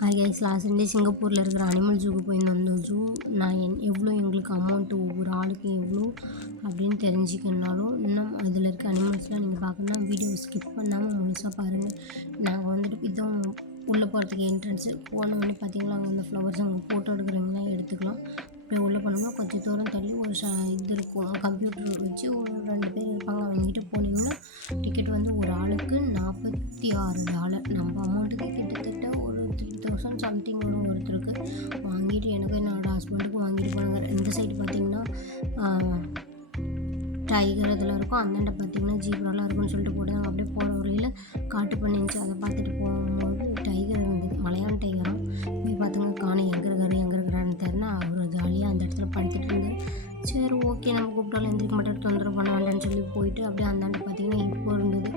Hi guys, last Sunday சிங்கப்பூரில் இருக்கிற animal ஜூக்கு போயிருந்தோம். அந்த ஜூ நான் எவ்வளோ எங்களுக்கு அமௌண்ட்டு ஒவ்வொரு ஆளுக்கு எவ்வளோ அப்படின்னு தெரிஞ்சுக்கணுனாலும் இன்னும் அதில் இருக்க அனிமல்ஸ்லாம் நீங்கள் பார்க்கணுன்னா வீடியோ ஸ்கிப் பண்ணாமல் முழுசாக பாருங்கள். நாங்கள் வந்துட்டு இதான் உள்ளே போகிறதுக்கு என்ட்ரன்ஸு போனோடனே பார்த்தீங்களா, அங்கே அந்த ஃப்ளவர்ஸ் அங்கே ஃபோட்டோ எடுக்கிறவங்களாம் எடுத்துக்கலாம். அப்படியே உள்ளே போனோம்னா கொஞ்சம் தூரம் தள்ளி ஒரு இது இருக்கும், கம்ப்யூட்டர் வச்சு ஒரு 2 பேர் இருப்பாங்க. அவங்ககிட்ட போனீங்கன்னா டிக்கெட் வந்து ஒரு ஆளுக்கு $46. நம்ம அமௌண்ட்டுக்கு கிட்டத்தட்ட ஒரு 3000 சம்திங் வரும் ஒருத்தருக்கு. வாங்கிட்டு எனக்கு என்னோடய ஹஸ்பண்டுக்கும் வாங்கிட்டு போனாங்க. இந்த சைடு பார்த்திங்கன்னா டைகர் இதெல்லாம் இருக்கும், அந்தாண்ட பார்த்திங்கன்னா ஜீப்ராலாம் இருக்குன்னு சொல்லிட்டு போட்டாங்க. அப்படியே போகிற வழியில் காட்டு பண்ணி இருந்துச்சு. அதை பார்த்துட்டு போகும்போது டைகர் இருந்தது, மலையாள டைகரும். போய் பார்த்துங்க காணும், எங்கே இருக்கிறான்னு தெரினா அவர் ஜாலியாக அந்த இடத்துல படுத்துட்டு இருந்தார். சரி ஓகே, நம்ம கூப்பிட்டாலும் எந்திரிக்க மாட்டார், தொந்தரவு பண்ண வேண்டாம்னு சொல்லி போயிட்டு அப்படியே அந்தாண்ட பார்த்திங்கன்னா இப்போ இருந்தது.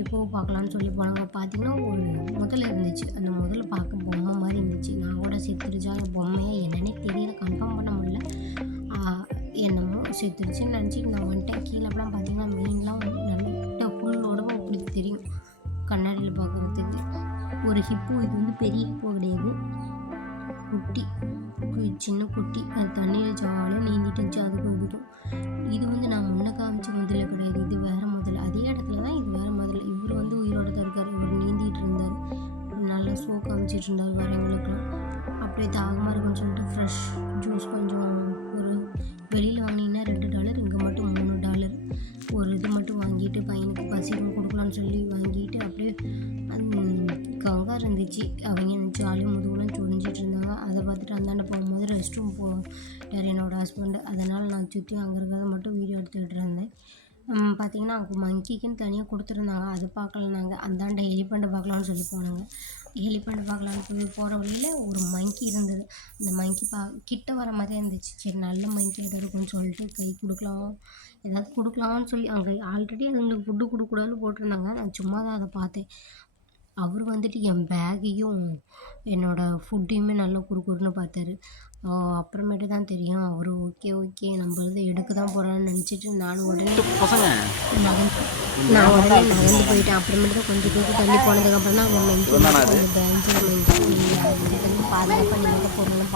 இப்போது பார்க்கலான்னு சொல்லி போனாங்க. பார்த்திங்கன்னா ஒரு முதல்ல இருந்துச்சு. அந்த முதல்ல பார்க்க பொம்மை மாதிரி இருந்துச்சு. நான் கூட செத்துருச்சா பொம்மையாக என்னன்னே தெரியல, கன்ஃபார்ம் பண்ண முடியல. என்னமோ செத்துருச்சுன்னு நினச்சிட்டு நான் வந்துட்டேன். கீழே அப்படிலாம் பார்த்திங்கன்னா மீன்லாம் நல்லா ஃபுல்லோட அப்படி தெரியும் கண்ணாடியில் பார்க்குறதுக்கு. ஒரு ஹிப்போ, இது வந்து பெரிய ஹிப்போ கிடையாது, குட்டி சின்ன குட்டி. அது தண்ணியில் ஜாலியாக நீந்திட்டு இருந்துச்சு. அதுக்கும் இதுக்கும் இது வந்து நான் முன்ன காமிச்ச முதல்ல கிடையாது, இது வேறு முதல்ல. அதே இடத்துல தான், இது வேறு முதல்ல. இவர் வந்து உயிரோட தான் இருக்கார். இவர் நீந்திட்டு இருந்தார், நல்லா ஷோ காமிச்சிட்டு இருந்தார் வரவங்களுக்குலாம். அப்படியே தாகமாக இருக்குன்னு சொல்லிட்டு ஃப்ரெஷ் ஜூஸ் கொஞ்சம் ஒரு வெளியில் வாங்கினீங்கன்னா $2, இங்கே மட்டும் $3. ஒரு இது மட்டும் வாங்கிட்டு பையனுக்கு பசிக்கும் கொடுக்கலான்னு சொல்லி வாங்கிட்டு அப்படியே கங்கா இருந்துச்சு. அவங்க ஜாலியாக முதுகுலாம் சொரிஞ்சிட்டு இருந்தாங்க. அதை பார்த்துட்டு அந்தாண்ட போகும்போது ரெஸ்ட் ரூம் போட்டார் என்னோடய ஹஸ்பண்டு. அதனால் நான் சுற்றி அங்கே இருக்கிறத மட்டும் வீடியோ எடுத்துக்கிட்டு இருந்தேன். பார்த்திங்கன்னா அங்கே மங்கிக்குன்னு தனியாக கொடுத்துருந்தாங்க, அது பார்க்கல. நாங்கள் அந்தாண்ட எலிஃபண்ட்டை பார்க்கலான்னு சொல்லி போனாங்க. எலிஃபண்ட் பார்க்கலான்னு போகிற வழியில் ஒரு மங்கி இருந்தது. அந்த மங்கி கிட்ட வர மாதிரியே இருந்துச்சு. சரி, நல்ல மங்கி எதாவது இருக்குன்னு சொல்லிட்டு கை கொடுக்கலாம், ஏதாவது கொடுக்கலாம்னு சொல்லி அங்கே ஆல்ரெடி அதுங்களுக்கு ஃபுட்டு கொடுக்கூடாதுன்னு போட்டிருந்தாங்க. நான் சும்மா தான் அதை பார்த்தேன். அவர் வந்துட்டு என் பேக்கையும் என்னோடய ஃபுட்டையுமே நல்லா குறுக்குறுன்னு பார்த்தாரு. அப்புறமேட்டு தான் தெரியும் அவர் ஓகே நம்ம இதை எடுக்க தான் போகிறான்னு நினச்சிட்டு நான் உடனே நகர்ந்து போயிட்டேன். அப்புறமேட்டு தான் கொஞ்சம் தூரம் தள்ளி போனதுக்கப்புறம் தான் அவங்க அந்த பேங்க் பாதுகாப்பாக நீங்கள் பொருளும்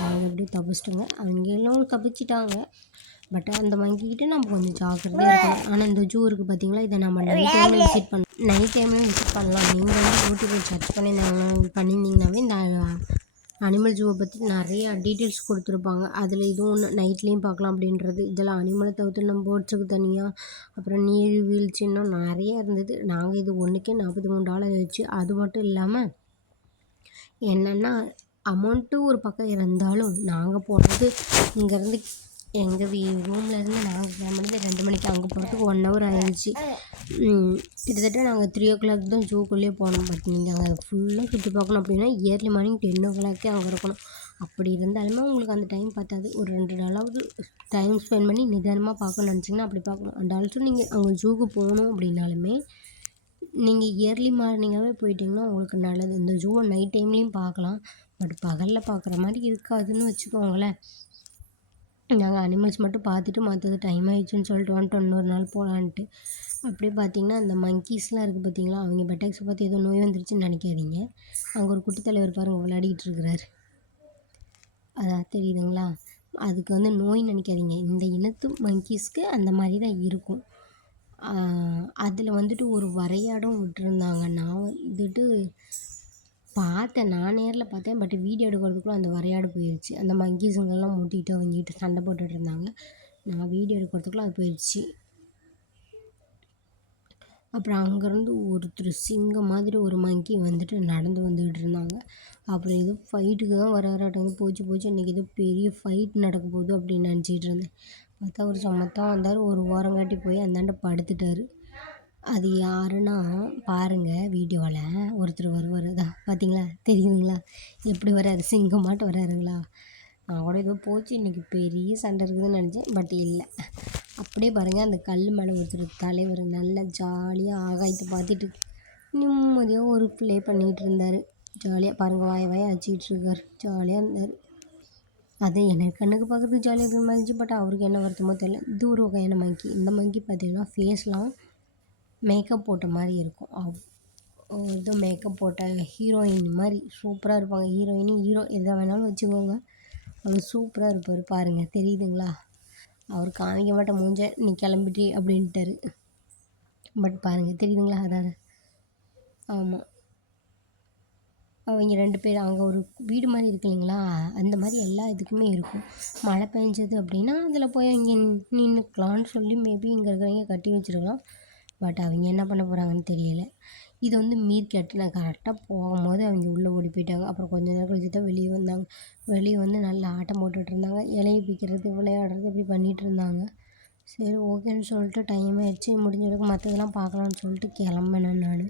நாங்கள் எப்படி தப்பிச்சிட்டோங்க, அவங்களும் தப்பிச்சிட்டாங்க. பட் அந்த மங்கிக்கிட்ட நம்ம கொஞ்சம் ஜாக்கிரதையாக இருக்கணும். ஆனால் இந்த ஜூ இருக்குது பார்த்திங்களா, இதை நம்ம நைட் டைமில் விசிட் பண்ணலாம். நீங்கள் வந்து யூடியூப்பில் சர்ச் பண்ணியிருந்தீங்கன்னாவே இந்த அனிமல் ஜூவை பற்றி நிறைய டீட்டெயில்ஸ் கொடுத்துருப்பாங்க. அதில் இதுவும் ஒன்று நைட்லேயும் பார்க்கலாம் அப்படின்றது. இதெல்லாம் அனிமலை தவிர்த்து நம்ம போட்ஸுக்கு தனியாக, அப்புறம் நீர்வீழ்ச்சி இன்னும் நிறைய இருந்தது. நாங்கள் இது ஒன்றுக்கே $43 ஆச்சு. அது மட்டும் இல்லாமல் என்னென்னா அமௌண்ட்டு ஒரு பக்கம் இருந்தாலும் நாங்கள் போனது இங்கேருந்து எங்கள் ரூம்லேருந்து நாங்கள் கிளம்புனது 2 மணிக்கு, அங்கே போகிறதுக்கு 1 ஹவர் ஆயிடுச்சு. கிட்டத்தட்ட நாங்கள் 3 o'clock தான் ஜூக்குள்ளேயே போனோம். பட் நீங்கள் அங்கே ஃபுல்லாக சுற்றி பார்க்கணும் அப்படின்னா ஏர்லி மார்னிங் 10 o'clock அங்கே இருக்கணும். அப்படி இருந்தாலுமே உங்களுக்கு அந்த டைம் பத்தாது. ஒரு 2 நாளாவது டைம் ஸ்பெண்ட் பண்ணி நிதானமாக பார்க்கணும்னு நினச்சிங்கன்னா அப்படி பார்க்கணும். அண்ட் ஆல்சோ நீங்கள் அங்கே ஜூக்கு போகணும் அப்படின்னாலுமே நீங்கள் இயர்லி மார்னிங்காகவே போயிட்டிங்கன்னா உங்களுக்கு நல்லது. இந்த ஜூவை நைட் டைம்லேயும் பார்க்கலாம், பட் பகலில் பார்க்குற மாதிரி இருக்காதுன்னு வச்சுக்கோங்களேன். நாங்கள் அனிமல்ஸ் மட்டும் பார்த்துட்டு மற்றது டைம் ஆயிடுச்சுன்னு சொல்லிட்டு வந்துட்டோம், இன்னொரு நாள் போகலான்ட்டு. அப்படியே பார்த்திங்கன்னா அந்த மங்கீஸ்லாம் இருக்குது பார்த்திங்களா, அவங்க பெட்டாக்ஸை பார்த்து ஏதோ நோய் வந்துருச்சுன்னு நினைக்காதீங்க. அங்கே ஒரு குட்டி தலைவர் பாருங்கள் விளையாடிக்கிட்டு இருக்கிறாரு, அதான் தெரியுதுங்களா. அதுக்கு வந்து நோய் நினைக்காதீங்க. இந்த இனத்து மங்கீஸ்க்கு அந்த மாதிரி தான் இருக்கும். அதில் வந்துட்டு ஒரு வரையாடும் விட்டுருந்தாங்க. நான் வந்துட்டு பார்த்தேன், நான் நேரில் பார்த்தேன். பட் வீடியோ எடுக்கிறதுக்குள்ள அந்த வரையாடு போயிடுச்சு. அந்த மங்கீஸுங்கெல்லாம் முட்டிட்டு அவங்ககிட்ட சண்டை போட்டுட்டு இருந்தாங்க. நான் வீடியோ எடுக்கிறதுக்குள்ள அது போயிடுச்சு. அப்புறம் அங்கேருந்து ஒருத்தர் சிங்கம் மாதிரி ஒரு மங்கி வந்துட்டு நடந்து வந்துக்கிட்டு இருந்தாங்க. அப்புறம் ஏதோ ஃபைட்டுக்கு தான் வராராட்டம். போச்சு இன்றைக்கி ஏதோ பெரிய ஃபைட் நடக்க போகுது அப்படின்னு நினச்சிக்கிட்டு இருந்தேன். பார்த்தா அவர் சமத்தான் வந்தார், ஒரு ஓரங்காட்டி போய் அந்தாண்ட படுத்துட்டார். அது யாருன்னா பாருங்கள், வீடியோவில் ஒருத்தர் வருவார், தான் பார்த்தீங்களா, தெரியுதுங்களா எப்படி வர்றாரு, சிங்கமாட்டு வர்றாருங்களா. நான் கூட ஏதோ போச்சு இன்றைக்கி பெரிய சண்டை இருக்குதுன்னு நினச்சேன், பட் இல்லை. அப்படியே பாருங்கள், அந்த கல் மேலே ஒருத்தர் தலைவர் நல்லா ஜாலியாக ஆகாயத்தை பார்த்துட்டு நிம்மதியாக ஒரு ப்ளே பண்ணிகிட்டு இருந்தார். ஜாலியாக பாருங்கள், வாய அடிச்சிக்கிட்டு இருக்கார், ஜாலியாக இருந்தார். அது எனக்கு கண்ணுக்கு பார்க்கறதுக்கு ஜாலியாக இருக்கிற மாதிரி இருந்துச்சு. பட் அவருக்கு என்ன வருத்தமோ தெரியல. இது ஒரு வகையான மங்கி. இந்த மங்கி பார்த்தீங்கன்னா ஃபேஸ்லாம் மேக்கப் போட்ட மாதிரி இருக்கும். ஏதோ மேக்கப் போட்ட ஹீரோயின் மாதிரி சூப்பராக இருப்பாங்க. ஹீரோயின், ஹீரோ எதை வேணாலும் வச்சுக்கோங்க. அவர் சூப்பராக இருப்பார். பாருங்கள் தெரியுதுங்களா? அவர் காமிக்க மாட்டேன் மூஞ்ச, நீ கிளம்பிட்டே அப்படின்ட்டாரு. பட் பாருங்கள் தெரியுதுங்களா? அதான் ஆமாம். அவங்க 2 பேர் அங்கே ஒரு வீடு மாதிரி இருக்கு இல்லைங்களா? அந்த மாதிரி எல்லா இதுக்குமே இருக்கும். மழை பெஞ்சது அப்படின்னா அதில் போய் அவங்க நின்றுக்கலான்னு சொல்லி மேபி இங்கே இருக்கிறவங்க கட்டி வச்சுருக்கலாம். பட் அவங்க என்ன பண்ண போகிறாங்கன்னு தெரியல. இது வந்து மீர்கேட். நான் கரெக்டாக போகும்போது அவங்க உள்ளே ஓடி போயிட்டாங்க. அப்புறம் கொஞ்ச நேரம் கழிச்சு தான் வெளியே வந்தாங்க. வெளியே வந்து நல்லா ஆட்டம் போட்டுட்டு இருந்தாங்க. இலையை பிக்கிறது, விளையாடுறது இப்படி பண்ணிகிட்டு இருந்தாங்க. சரி ஓகேன்னு சொல்லிட்டு டைம் ஆயிடுச்சு, முடிஞ்ச அளவுக்கு மற்றதெல்லாம் பார்க்கலான்னு சொல்லிட்டு கிளம்பினேன் நான்.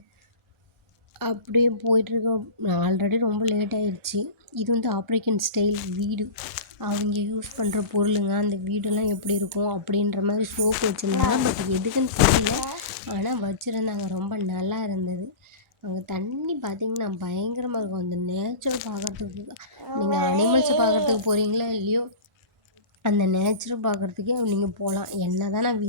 அப்படியே போயிட்டுருக்கோம். ஆல்ரெடி ரொம்ப லேட் ஆயிடுச்சு. இது வந்து ஆப்ரிக்கன் ஸ்டைல் வீடு. அவங்க யூஸ் பண்ணுற பொருளுங்க. அந்த வீடெல்லாம் எப்படி இருக்கும் அப்படின்ற மாதிரி ஷோக்கு வச்சுருந்தாங்க. பட் எதுக்குன்னு தெரியல. ஆனால் வச்சுருந்தாங்க. ரொம்ப நல்லா இருந்தது. அங்கே தண்ணி பார்த்திங்கன்னா பயங்கரமாக இருக்கும். அந்த நேச்சர் பார்க்குறதுக்கு நீங்கள் அனிமல்ஸை பார்க்குறதுக்கு போகிறீங்களா இல்லையோ, அந்த நேச்சரை பார்க்குறதுக்கே நீங்கள் போகலாம். என்ன தான் நான்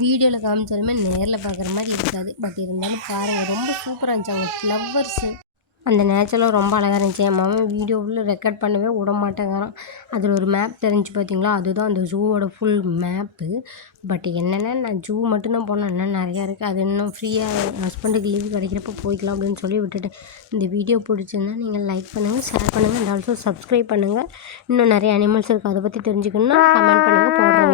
வீடியோவில் காமிச்சாலுமே நேரில் பார்க்குற மாதிரி இருக்காது. பட் இருந்தாலும் பாருங்கள், ரொம்ப சூப்பராக இருந்துச்சு. அங்கே ஃப்ளவர்ஸு, அந்த நேச்சரெலாம் ரொம்ப அழகாக இருந்துச்சு. என் மாமன் வீடியோவில் ரெக்கார்ட் பண்ணவே விட மாட்டேங்கிறான். அதில் ஒரு மேப் தெரிஞ்சு பார்த்தீங்களா? அதுதான் அந்த ஜூவோட ஃபுல் மேப்பு. பட் என்னென்னா நான் ஜூ மட்டும்தான் போனேன். இன்னும் நிறையா இருக்குது. அது இன்னும் ஃப்ரீயாக ஹஸ்பண்டுக்கு லீவு கிடைக்கிறப்ப போய்க்கலாம் அப்படின்னு சொல்லி விட்டுட்டேன். இந்த வீடியோ பிடிச்சிருந்தா நீங்கள் லைக் பண்ணுங்கள், ஷேர் பண்ணுங்கள், அண்ட் ஆல்சோ சப்ஸ்கிரைப் பண்ணுங்கள். இன்னும் நிறைய அனிமல்ஸ் இருக்குது, அதை பற்றி தெரிஞ்சுக்கணுன்னா கமெண்ட் பண்ணுங்கள், போடுறேன்.